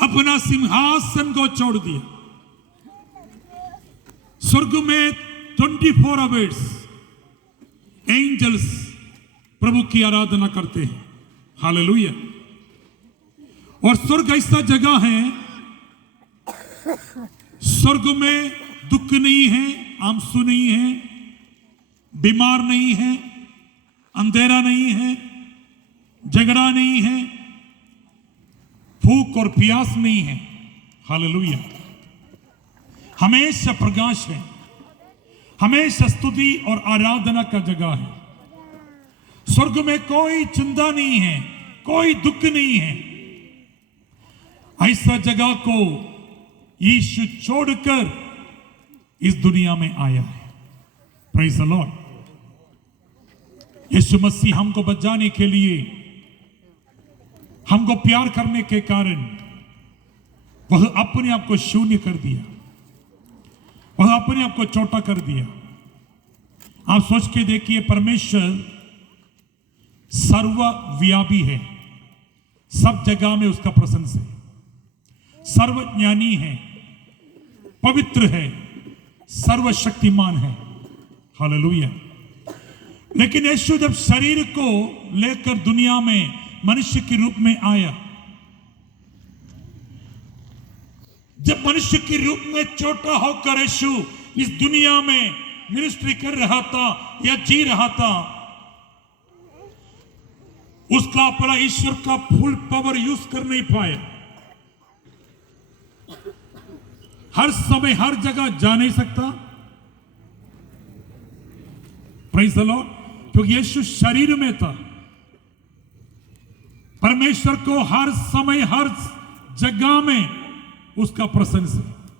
अपना सिंहासन को छोड़ दिया। स्वर्ग में 24 आवर्स एंजल्स प्रभु की आराधना करते हैं। हालेलुया। और स्वर्ग ऐसा जगह है, स्वर्ग में दुख नहीं है, आंसू नहीं है, बीमार नहीं है, अंधेरा नहीं है, झगड़ा नहीं है, भूख और प्यास नहीं है। हालेलुया। हमेशा प्रकाश है, हमेशा स्तुति और आराधना का जगह है। स्वर्ग में कोई चिंता नहीं है, कोई दुख नहीं है। ऐसा जगह को यीशु छोड़कर इस दुनिया में आया है। Praise the Lord. Yeshu Masih हमको बचाने के लिए, हमको प्यार करने के कारण वह अपने आप को शून्य कर दिया, वह अपने आप को छोटा कर दिया। आप सोच के देखिए, परमेश्वर सर्वव्यापी है, सब जगह में उसका प्रशंसा है, सर्वज्ञानी है, पवित्र है, सर्वशक्तिमान है। हालेलुया। लेकिन यीशु जब शरीर को लेकर दुनिया में मनुष्य के रूप में आया, जब मनुष्य के रूप में छोटा होकर यीशु इस दुनिया में मिनिस्ट्री कर रहा था या जी रहा था, उसका अपना ईश्वर का फुल पावर यूज कर नहीं पाया। हर समय हर जगह जा नहीं सकता। Praise the Lord. क्योंकि यीशु शरीर में था। परमेश्वर को हर समय हर जगह में उसका प्रशंसा,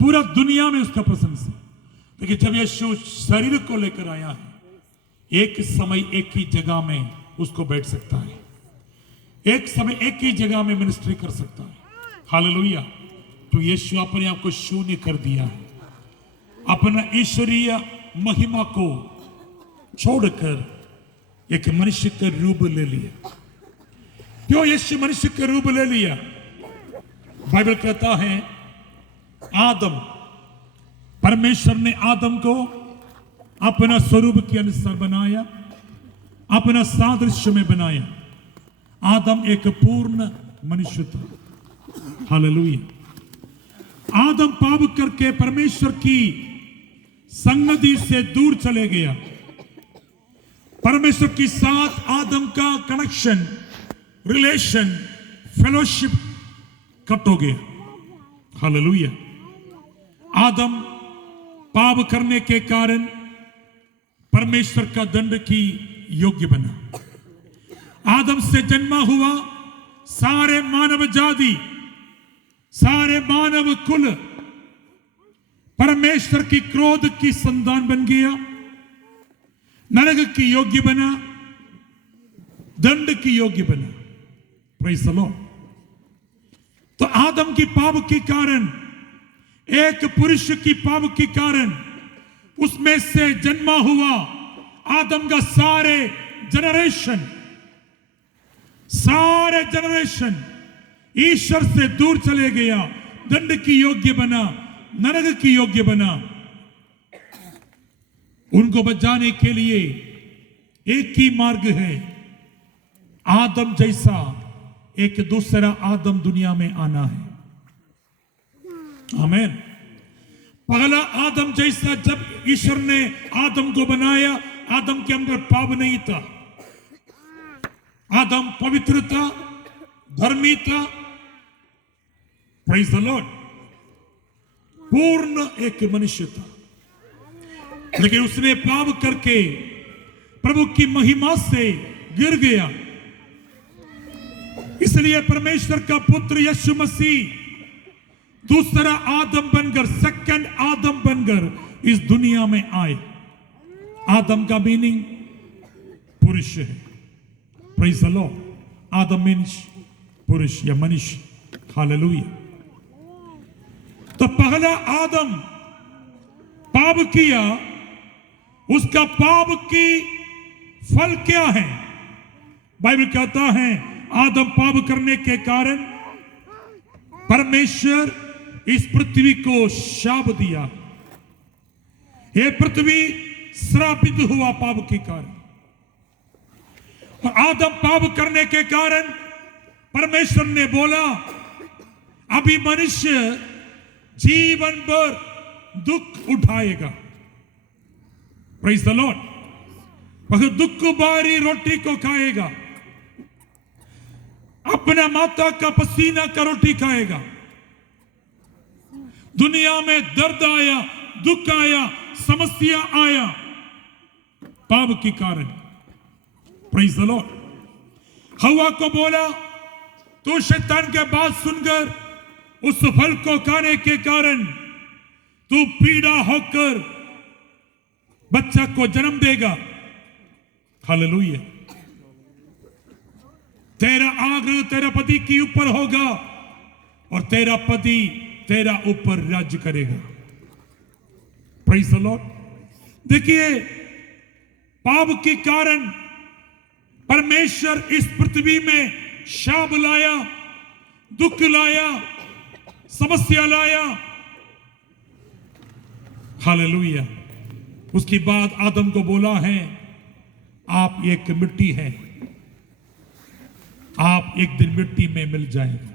पूरा दुनिया में उसका प्रशंसा। लेकिन जब यीशु शरीर को लेकर आया है, एक समय एक ही जगह में उसको बैठ सकता है, एक समय एक ही जगह में मिनिस्ट्री कर सकता है। हालेलुया। तो यीशु अपने आप को शून्य कर दिया है, अपना ईश्वरीय महिमा को छोड़कर एक मनुष्य का रूप ले लिया। क्यों यीशु मनुष्य का रूप ले लिया? बाइबल कहता है, आदम, परमेश्वर ने आदम को अपना स्वरूप के अनुसार बनाया, अपना सादृश्य में बनाया। आदम एक पूर्ण मनुष्य था। हालेलुया। आदम पाप करके परमेश्वर की संगति से दूर चले गया। परमेश्वर के साथ आदम का कनेक्शन, रिलेशन, फेलोशिप कट हो गया। हालेलुया। आदम पाप करने के कारण परमेश्वर का दंड की योग्य बना। आदम से जन्मा हुआ सारे मानव जाति, सारे मानव कुल परमेश्वर की क्रोध की संतान बन गया, नरक की योग्य बना, दंड की योग्य बना। Praise the Lord. तो आदम की पाप के कारण, एक पुरुष की पाप के कारण, उसमें से जन्मा हुआ आदम का सारे जनरेशन ईश्वर से दूर चले गया, दंड की योग्य बना, नरक की योग्य बना। उनको बचाने के लिए एक ही मार्ग है, आदम जैसा एक दूसरा आदम दुनिया में आना है। आमीन। पहला आदम जैसा जब ईश्वर ने आदम को बनाया, आदम के अंदर पाप नहीं था। आदम पवित्र था, धर्मी था। Praise the Lord. पूर्ण एक मनुष्य था। लेकिन उसने पाप करके प्रभु की महिमा से गिर गया। इसलिए परमेश्वर का पुत्र यीशु मसीह दूसरा आदम बनकर, सेकंड आदम बनकर इस दुनिया में आए। आदम का मीनिंग पुरुष है। Praise the Lord. Adam means पुरुष या मनुष्य। हालेलुया। तो पहला आदम पाप किया, उसका पाप की फल क्या है? बाइबल कहता है आदम पाप करने के कारण परमेश्वर इस पृथ्वी को शाप दिया, ये पृथ्वी श्रापित हुआ पाप के कारण। और आदम पाप करने के कारण परमेश्वर ने बोला अभी मनुष्य जीवन भर दुख उठाएगा। Praise the Lord. मगर दुख बारी रोटी को खाएगा, अपना माता का पसीना का रोटी खाएगा। दुनिया में दर्द आया, दुख आया, समस्या आया पाप के कारण। Praise the Lord. हवा को बोला तो शैतान के बात सुनकर उस फल को खाने के कारण तू पीड़ा होकर बच्चा को जन्म देगा। हालेलुया। तेरा आग्रह तेरा पति के ऊपर होगा और तेरा पति तेरा ऊपर राज्य करेगा। Praise the Lord. देखिए, पाप के कारण परमेश्वर इस पृथ्वी में शाप लाया, दुख लाया, समस्या लाया। हालेलुया। उसके बाद आदम को बोला है आप एक मिट्टी है, आप एक दिन मिट्टी में मिल जाएगा।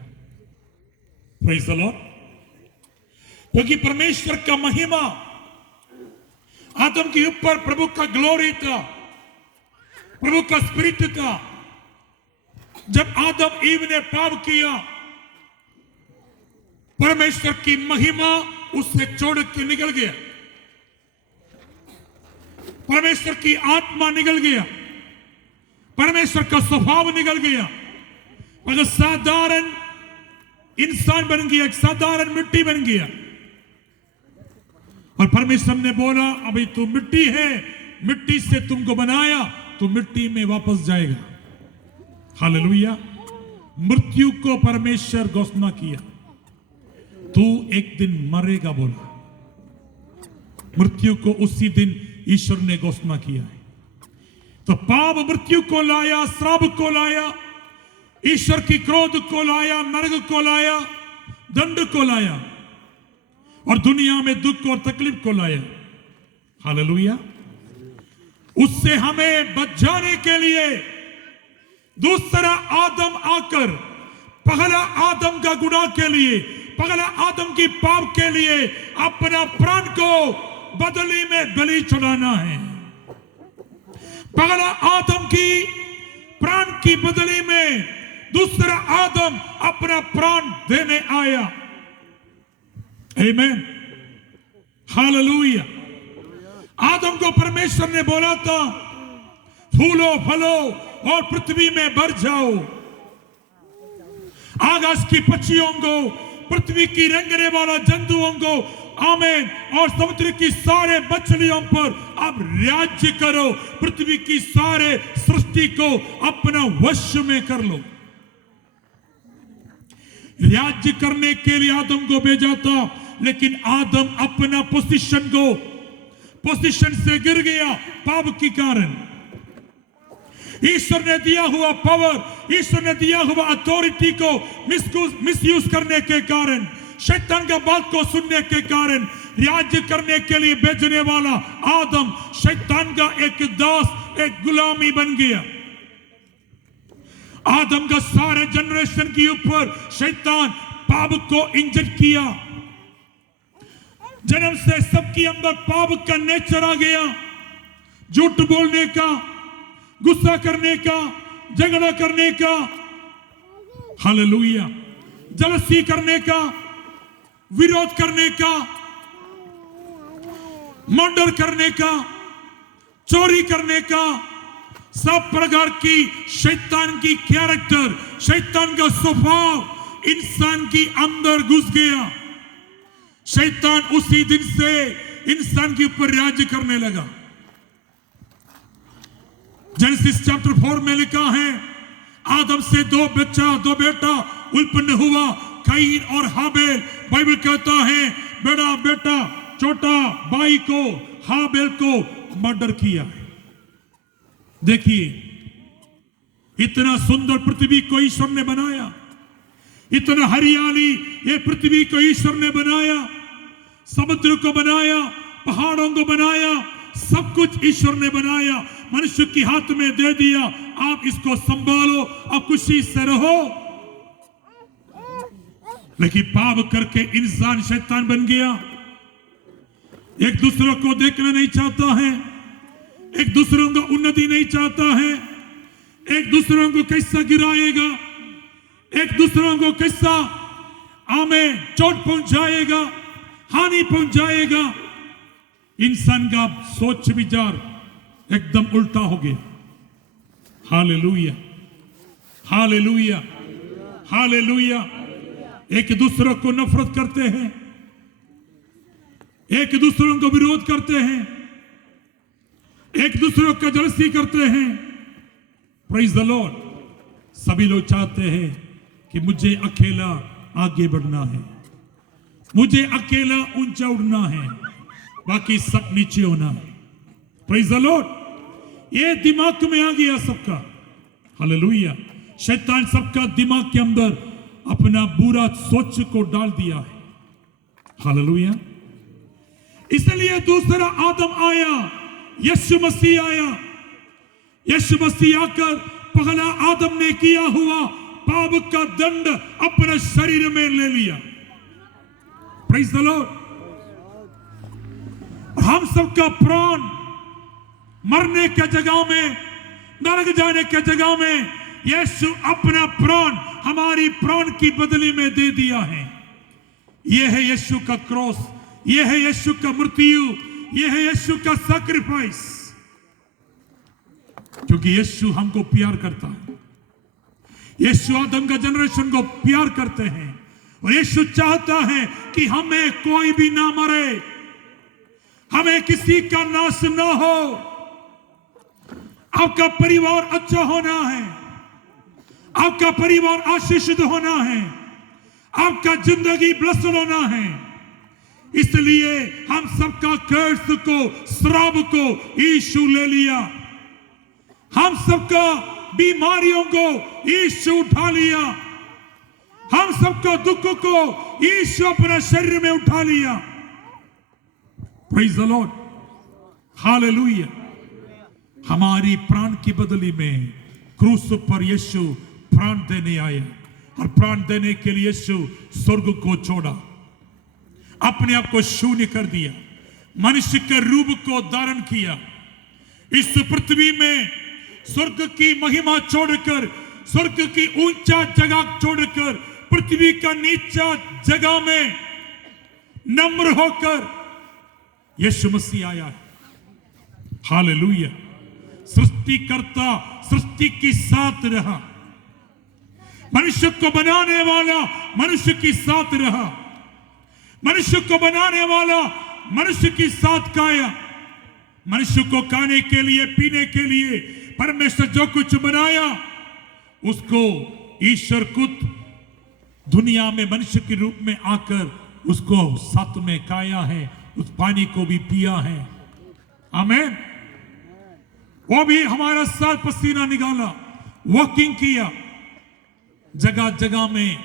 Praise the Lord. क्योंकि परमेश्वर का महिमा आदम के ऊपर, प्रभु का ग्लोरी था, प्रभु का स्पिरिट था। जब आदम ईव ने पाप किया, परमेश्वर की महिमा उससे छोड़ के निकल गया, परमेश्वर की आत्मा निकल गया, परमेश्वर का स्वभाव निकल गया। मगर साधारण इंसान बन गया, एक साधारण मिट्टी बन गया। और परमेश्वर ने बोला अभी तू मिट्टी है, मिट्टी से तुमको बनाया, तू मिट्टी में वापस जाएगा। हालेलुया। मृत्यु को परमेश्वर घोषणा किया, तू एक दिन मरेगा बोला। मृत्यु को उसी दिन ईश्वर ने घोषणा किया है। तो पाप मृत्यु को लाया, श्राप को लाया, ईश्वर की क्रोध को लाया, नरक को लाया, दंड को लाया और दुनिया में दुख और तकलीफ को लाया। हालेलुया। उससे हमें बचाने के लिए दूसरा आदम आकर पहला आदम का गुनाह के लिए, पहला आदम की पाप के लिए अपना प्राण को बदली में बलि चढ़ाना है। पहला आदम की प्राण की बदली में दूसरा आदम अपना प्राण देने आया। आमीन। हालेलुया। आदम को परमेश्वर ने बोला था फूलो फलो और पृथ्वी में भर जाओ, आकाश की पक्षियों को, पृथ्वी की रेंगने वाला जंतुओं को, आमीन, और समुद्र की सारे मछलियों पर अब राज्य करो, पृथ्वी की सारे सृष्टि को अपना वश में कर लो। राज्य करने के लिए आदम को भेजा था, लेकिन आदम अपना पोजीशन से गिर गया पाप के कारण। ईश्वर ने दिया हुआ पावर, ईश्वर ने दिया हुआ अथॉरिटी को मिसयूज करने के कारण, शैतान का बात को सुनने के कारण, राज्य करने के लिए भेजने वाला आदम शैतान का एक दास, एक गुलामी बन गया। आदम का सारे जनरेशन के ऊपर शैतान पाप को इंजेक्ट किया। जन्म से सबके अंदर पाप का नेचर आ गया, झूठ बोलने का, गुस्सा करने का, झगड़ा करने का, हालेलुया, जलसी करने का, विरोध करने का, मर्डर करने का, चोरी करने का, सब प्रकार की शैतान की कैरेक्टर, शैतान का स्वभाव इंसान के अंदर घुस गया। शैतान उसी दिन से इंसान के ऊपर राज्य करने लगा। जेनेसिस चैप्टर 4 में लिखा है आदम से दो बेटा उत्पन्न हुआ, कईन और हाबेल। बाइबल कहता है बड़ा बेटा छोटा भाई को, हाबेल को मर्डर किया। देखिए, इतना सुंदर पृथ्वी को ईश्वर ने बनाया, इतना हरियाली ये पृथ्वी को ईश्वर ने बनाया, समुद्र को बनाया, पहाड़ों को बनाया, सब कुछ ईश्वर ने बनाया, मनुष्य के हाथ में दे दिया, आप इसको संभालो और खुशी से रहो। लेकिन पाप करके इंसान शैतान बन गया, एक दूसरों को देखना नहीं चाहता है, एक दूसरों को उन्नति नहीं चाहता है, एक दूसरों को कैसा गिराएगा, एक दूसरों को कैसा हमें चोट पहुंचाएगा, हानि पहुंचाएगा। इंसान का सोच विचार एकदम उल्टा हो गया। Hallelujah, hallelujah, hallelujah. एक दूसरों को नफरत करते हैं, एक दूसरों को विरोध करते हैं, एक दूसरों का जलसी करते हैं। Praise the Lord. सभी लोग चाहते हैं कि मुझे अकेला आगे बढ़ना है, मुझे अकेला ऊंचा उड़ना है, बाकी सब नीचे होना है। Praise the Lord. ये दिमाग में आ गया सबका। हालेलुया। शैतान सबका दिमाग के अंदर अपना बुरा सोच को डाल दिया है। हालेलुया। इसलिए दूसरा आदम आया, यीशु मसीह आया। यीशु मसीह आकर पहला आदम ने किया हुआ पाप का दंड अपने शरीर में ले लिया। Praise the Lord. हम सबका प्राण मरने के जगह में, नरक जाने के जगह में यीशु अपना प्राण हमारी प्राण की बदली में दे दिया है। यह है यीशु का क्रॉस, यह है यीशु का मृत्यु, यह है यीशु का सैक्रिफाइस। क्योंकि यीशु हमको प्यार करता है, यीशु आदम का जनरेशन को प्यार करते हैं, और यीशु चाहता है कि हमें कोई भी ना मरे, हमें किसी का नाश ना हो। आपका परिवार अच्छा होना है, आपका परिवार आशीषित होना है, आपका जिंदगी ब्लेस्ड होना है। इसलिए हम सबका कर्ज को, श्राप को यीशु ले लिया। हम सबका बीमारियों को यीशु उठा लिया, हम सबका दुख को यीशु अपने शरीर में उठा लिया। Praise the Lord. हालेलुया। हमारी प्राण की बदली में क्रूस पर यीशु प्राण देने आया, और प्राण देने के लिए यीशु स्वर्ग को छोड़ा, अपने आप को शून्य कर दिया, मनुष्य के रूप को धारण किया। इस पृथ्वी में स्वर्ग की महिमा छोड़कर, स्वर्ग की ऊंचा जगह छोड़कर, पृथ्वी का नीचा जगह में नम्र होकर यीशु मसीह आया है। हालेलुया। सृष्टिकर्ता सृष्टि के साथ रहा, मनुष्य को बनाने वाला मनुष्य के साथ रहा, मनुष्य को बनाने वाला मनुष्य के साथ खाया। मनुष्य को खाने के लिए, पीने के लिए परमेश्वर जो कुछ बनाया, उसको ईश्वर खुद दुनिया में मनुष्य के रूप में आकर उसको साथ में खाया है, उस पानी को भी पिया है। आमीन। वो भी हमारा साथ पसीना निकाला, वॉकिंग किया, जगह जगह में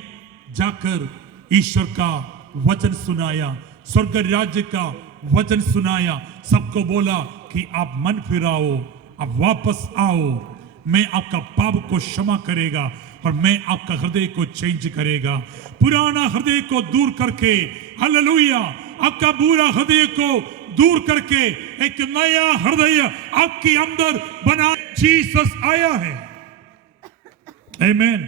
जाकर ईश्वर का वचन सुनाया, स्वर्ग राज्य का वचन सुनाया, सबको बोला कि आप मन फिराओ, आप वापस आओ, मैं आपका पाप को क्षमा करेगा और मैं आपका हृदय को चेंज करेगा। पुराना हृदय को दूर करके, हालेलुया, आपका बुरा हृदय को दूर करके एक नया हृदय आपके अंदर बना जीसस आया है। आमीन।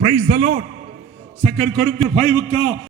Praise the Lord. 2 कोरिन्थियंस 5 का